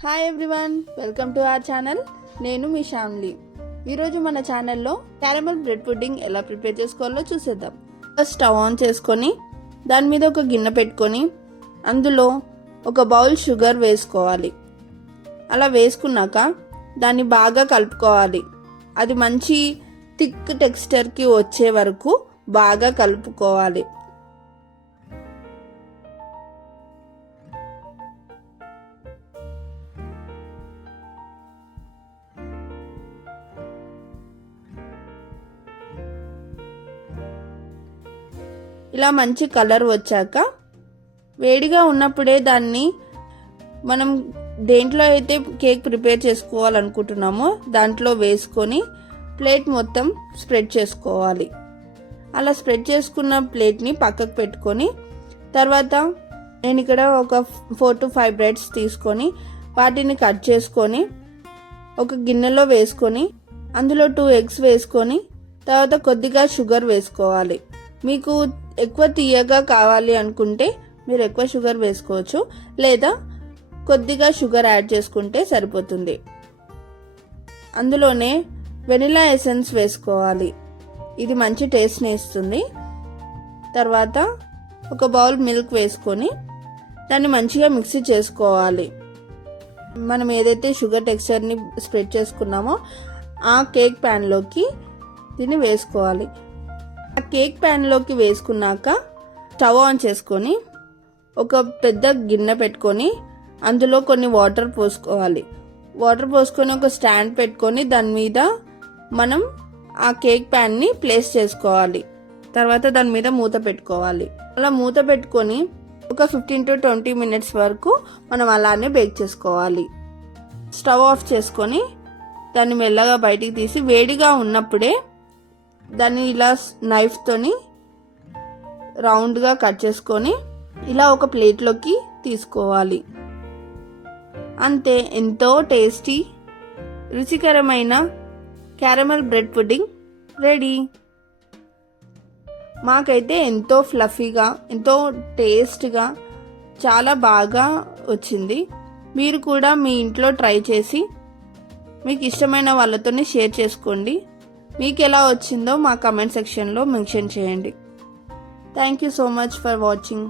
Hi everyone, welcome to our channel. నేను మీ శ్యామ్లీ. ఈరోజు మన ఛానల్లో క్యారమెల్ బ్రెడ్ పుడ్డింగ్ ఎలా ప్రిపేర్ చేసుకోవాలో చూసేద్దాం. ఫస్ట్ స్టవ్ ఆన్ చేసుకొని దాని మీద ఒక గిన్నె పెట్టుకొని అందులో ఒక బౌల్ షుగర్ వేసుకోవాలి. అలా వేసుకున్నాక దాన్ని బాగా కలుపుకోవాలి. అది మంచి థిక్ టెక్స్చర్కి వచ్చే వరకు బాగా కలుపుకోవాలి. ఇలా మంచి కలర్ వచ్చాక వేడిగా ఉన్నప్పుడే దాన్ని మనం దేంట్లో అయితే కేక్ ప్రిపేర్ చేసుకోవాలనుకుంటున్నామో దాంట్లో వేసుకొని ప్లేట్ మొత్తం స్ప్రెడ్ చేసుకోవాలి. అలా స్ప్రెడ్ చేసుకున్న ప్లేట్ని పక్కకు పెట్టుకొని తర్వాత నేను ఇక్కడ ఒక 4 to 5 బ్రెడ్స్ తీసుకొని వాటిని కట్ చేసుకొని ఒక గిన్నెలో వేసుకొని అందులో 2 eggs వేసుకొని తర్వాత కొద్దిగా షుగర్ వేసుకోవాలి. మీకు ఎక్కువ తీయగా కావాలి అనుకుంటే మీరు ఎక్కువ షుగర్ వేసుకోవచ్చు, లేదా కొద్దిగా షుగర్ యాడ్ చేసుకుంటే సరిపోతుంది. అందులోనే వెనిలా ఎసెన్స్ వేసుకోవాలి. ఇది మంచి టేస్ట్ని ఇస్తుంది. తర్వాత ఒక బౌల్ మిల్క్ వేసుకొని దాన్ని మంచిగా మిక్సీ చేసుకోవాలి. మనం ఏదైతే షుగర్ టెక్స్చర్ని స్ప్రెడ్ చేసుకున్నామో ఆ కేక్ ప్యాన్లోకి దీన్ని వేసుకోవాలి. ఆ కేక్ ప్యాన్లోకి వేసుకున్నాక స్టవ్ ఆన్ చేసుకొని ఒక పెద్ద గిన్నె పెట్టుకొని అందులో కొన్ని వాటర్ పోసుకోవాలి. వాటర్ పోసుకొని ఒక స్టాండ్ పెట్టుకొని దాని మీద మనం ఆ కేక్ ప్యాన్ని ప్లేస్ చేసుకోవాలి. తర్వాత దాని మీద మూత పెట్టుకోవాలి. అలా మూత పెట్టుకొని ఒక 15 to 20 minutes వరకు మనం అలానే బేక్ చేసుకోవాలి. స్టవ్ ఆఫ్ చేసుకొని దాన్ని మెల్లగా బయటికి తీసి వేడిగా ఉన్నప్పుడే దాన్ని ఇలా నైఫ్తోని రౌండ్గా కట్ చేసుకొని ఇలా ఒక ప్లేట్లోకి తీసుకోవాలి. అంతే, ఎంతో టేస్టీ రుచికరమైన క్యారమెల్ బ్రెడ్ పుడ్డింగ్ రెడీ. మాకైతే ఎంతో ఫ్లఫీగా ఎంతో టేస్ట్గా చాలా బాగా వచ్చింది. మీరు కూడా మీ ఇంట్లో ట్రై చేసి మీకు ఇష్టమైన వాళ్ళతోనే షేర్ చేసుకోండి. మీకు ఎలా వచ్చిందో మా కామెంట్ సెక్షన్లో మెన్షన్ చేయండి. Thank you so much for watching.